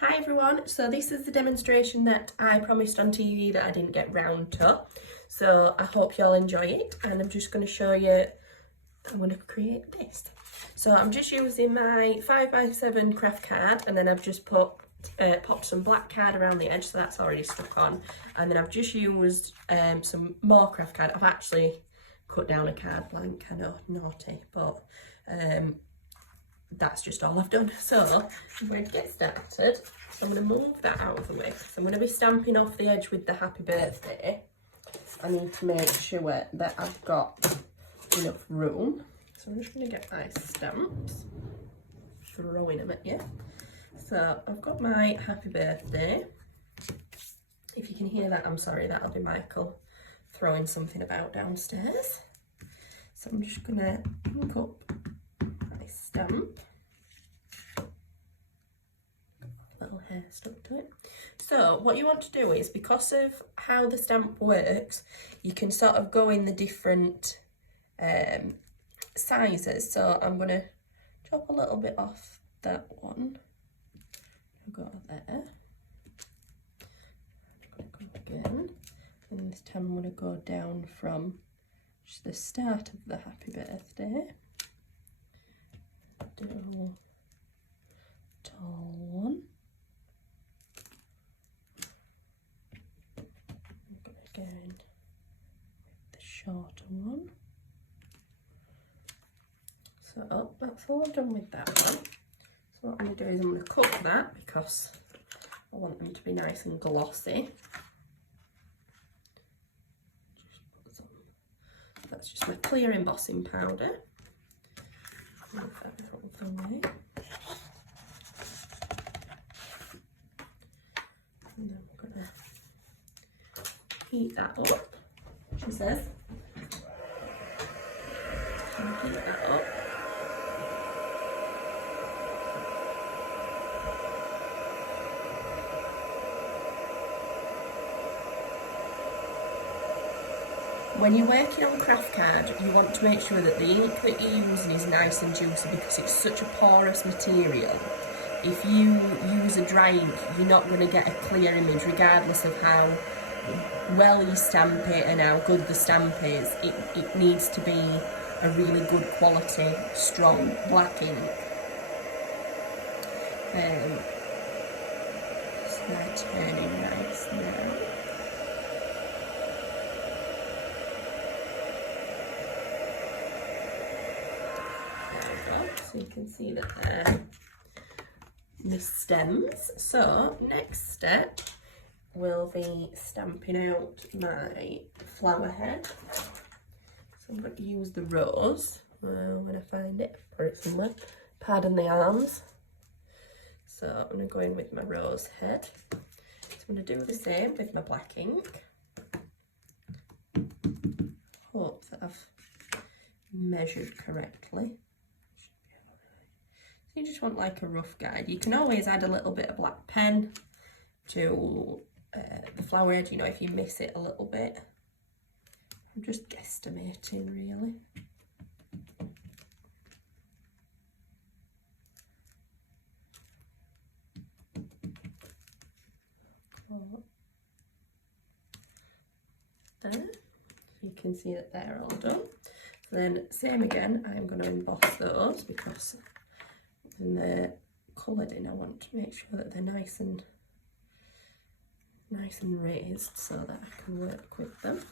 Hi everyone, so this is the demonstration that I promised on TV that I didn't get round to. So I hope you all enjoy it, and I'm just going to show you, I'm going to create this. So I'm just using my 5x7 Kraft card, and then I've just popped some black card around the edge, so that's already stuck on. And then I've just used some more Kraft card. I've actually cut down a card blank, I know, naughty, but that's just all I've done. So I'm going to get started. I'm going to move that out of the way. So I'm going to be stamping off the edge with the happy birthday. I need to make sure that I've got enough room. So I'm just going to get my stamps, throwing them at you. So I've got my happy birthday. If you can hear that, I'm sorry, that'll be Michael throwing something about downstairs. So I'm just going to pick up my stamp. Little hair stuck to it. So what you want to do is, because of how the stamp works, you can sort of go in the different sizes. So I'm going to chop a little bit off that one. I'll go there. I'm going to go again. And this time I'm going to go down from just the start of the happy birthday. Do a tall one. Again with the shorter one. So that's all I've done with that one. So what I'm going to do is I'm going to cut that because I want them to be nice and glossy. That's just my clear embossing powder. Move that out of the way. And then we're going to heat that up, she says. Heat that up. When you're working on craft card, you want to make sure that the ink that you're using is nice and juicy because it's such a porous material. If you use a dry ink, you're not going to get a clear image regardless of how well you stamp it and how good the stamp is. It needs to be a really good quality, strong black ink. So they're turning nice now. So you can see that there the stems. So next step will be stamping out my flower head. So I'm going to use the rose when I find it, put it somewhere. Pardon the arms. So I'm going to go in with my rose head. So I'm going to do the same with my black ink. Hope that I've measured correctly. You just want like a rough guide. You can always add a little bit of black pen to the flower head, you know, if you miss it a little bit. I'm just guesstimating really. There. So you can see that they're all done. Then same again, I'm going to emboss those because when they're coloured in, I want to make sure that they're nice and raised so that I can work with them.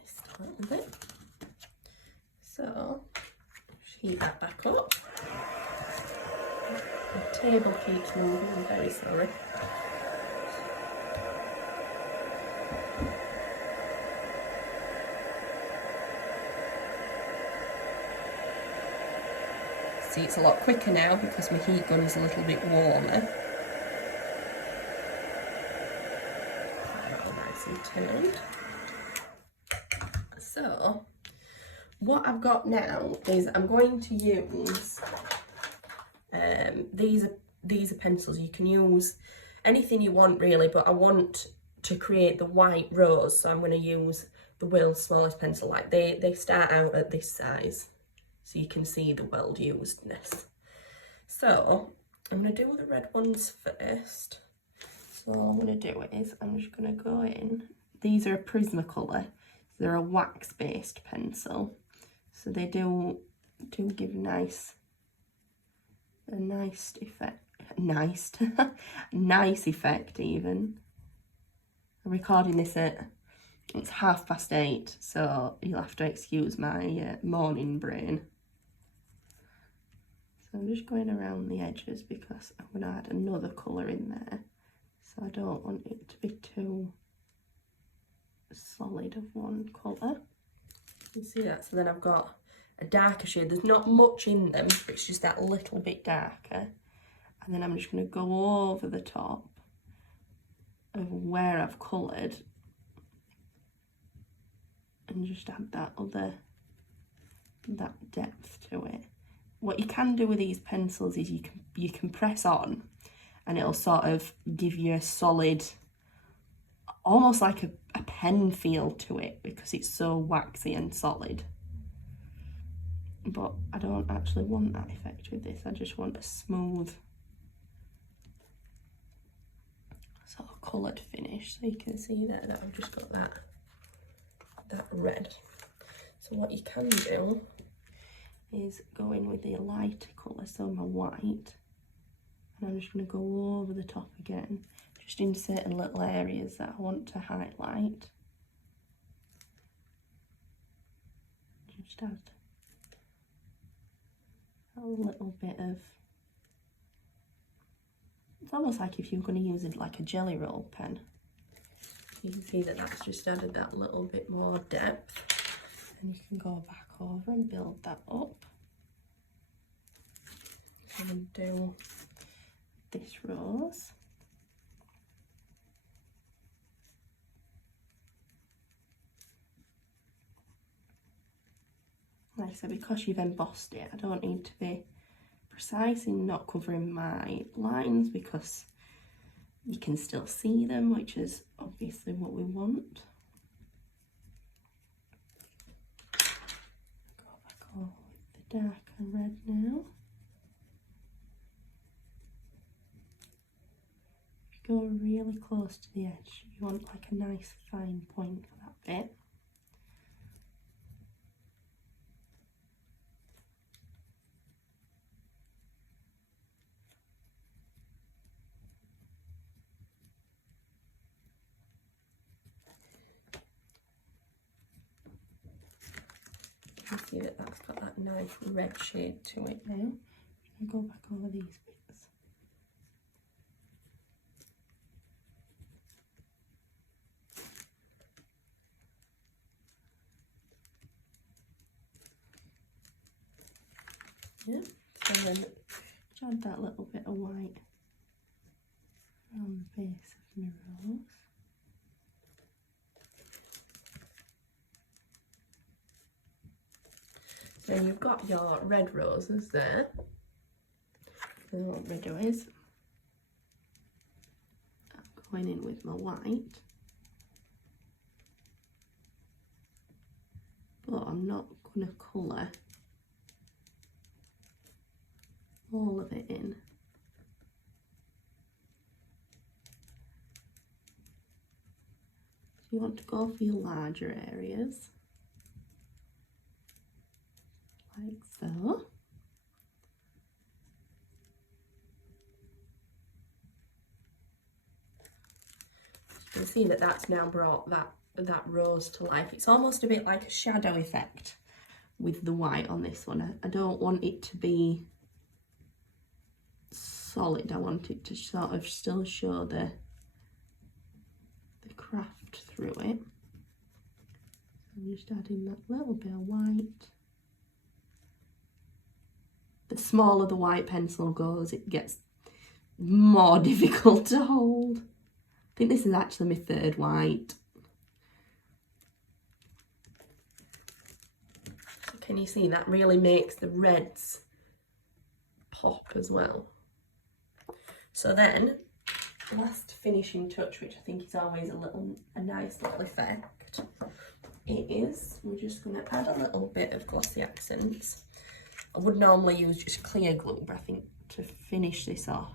Missed a little bit. So heat that back up. The table keeps moving, I'm very sorry. See, it's a lot quicker now because my heat gun is a little bit warmer. Nice and turned. So, what I've got now is I'm going to use these are pencils. You can use anything you want really, but I want to create the white rose, so I'm going to use the world's smallest pencil. Like they start out at this size. so you can see the well usedness. So I'm going to do the red ones first. So all I'm going to do is I'm just going to go in. These are a Prisma colour. They're a wax based pencil, so they do give a nice effect. Nice effect even. I'm recording this at, it's 8:30, so you'll have to excuse my morning brain. So I'm just going around the edges because I'm going to add another colour in there, so I don't want it to be too solid of one colour. You see that? So then I've got a darker shade. There's not much in them, but it's just that little bit darker. And then I'm just going to go over the top of where I've coloured and just add that depth to it. What you can do with these pencils is you can press on and it'll sort of give you a solid, almost like a pen feel to it because it's so waxy and solid. But I don't actually want that effect with this. I just want a smooth sort of coloured finish. So you can see there that I've just got that red. So what you can do is go in with the lighter colour, so my white, and I'm just going to go over the top again, just in certain little areas that I want to highlight. Just add a little bit of, it's almost like if you're going to use it like a jelly roll pen. You can see that that's just added that little bit more depth, and you can go back over and build that up. And do this rose. Like I said, because you've embossed it, I don't need to be precise in not covering my lines because you can still see them, which is obviously what we want. Go back over with the darker red now. Go really close to the edge. You want like a nice fine point for that bit. You can see that that's got that nice red shade to it now. I'm going to go back over these bits. Yeah, so then just add that little bit of white around the base of my rose. So you've got your red roses there. So what I'm going to do is I'm going in with my white, but I'm not going to colour all of it in. So you want to go for your larger areas, like so. You can see that that's now brought that rose to life. It's almost a bit like a shadow effect with the white on this one. I don't want it to be solid. I want it to sort of still show the craft through it. So I'm just adding that little bit of white. The smaller the white pencil goes, it gets more difficult to hold. I think this is actually my third white. So can you see that really makes the reds pop as well? So then, last finishing touch, which I think is always a nice little effect, we're just going to add a little bit of glossy accents. I would normally use just clear glue, but I think to finish this off,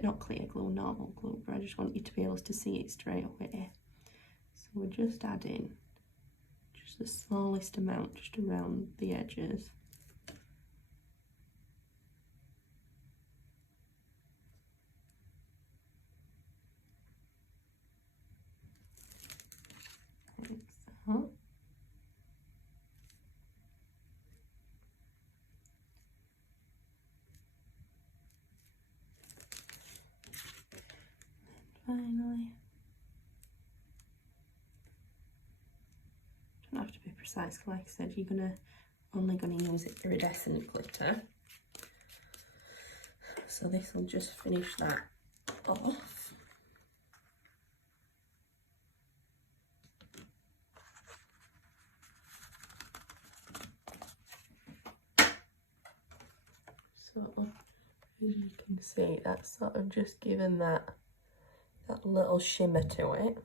not clear glue, normal glue, but I just want you to be able to see it straight away. So we're just adding just the smallest amount just around the edges. Like so. Finally, don't have to be precise, like I said, you're only gonna use it iridescent glitter. So this will just finish that off. So as you can see, that's sort of just given that little shimmer to it.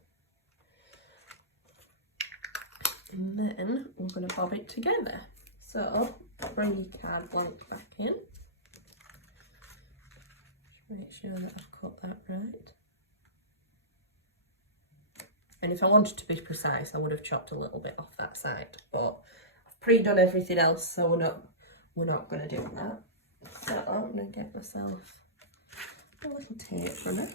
And then we're going to bob it together. So bring your card blank back in. Just make sure that I've cut that right. And if I wanted to be precise, I would have chopped a little bit off that side, but I've pre-done everything else, so we're not going to do that. So I'm going to get myself a little tape runner.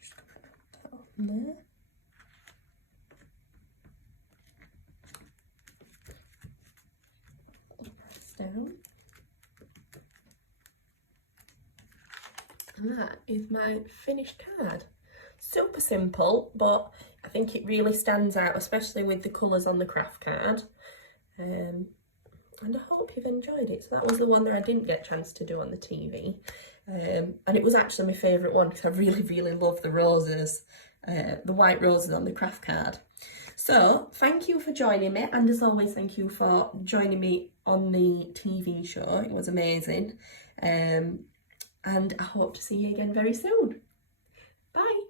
Just put that on there. Press down. And that is my finished card. Super simple, but I think it really stands out, especially with the colours on the Kraft card. And I hope you've enjoyed it. So that was the one that I didn't get a chance to do on the TV. And it was actually my favourite one because I really, really love the roses, the white roses on the Kraft card. So thank you for joining me. And as always, thank you for joining me on the TV show. It was amazing. And I hope to see you again very soon. Bye.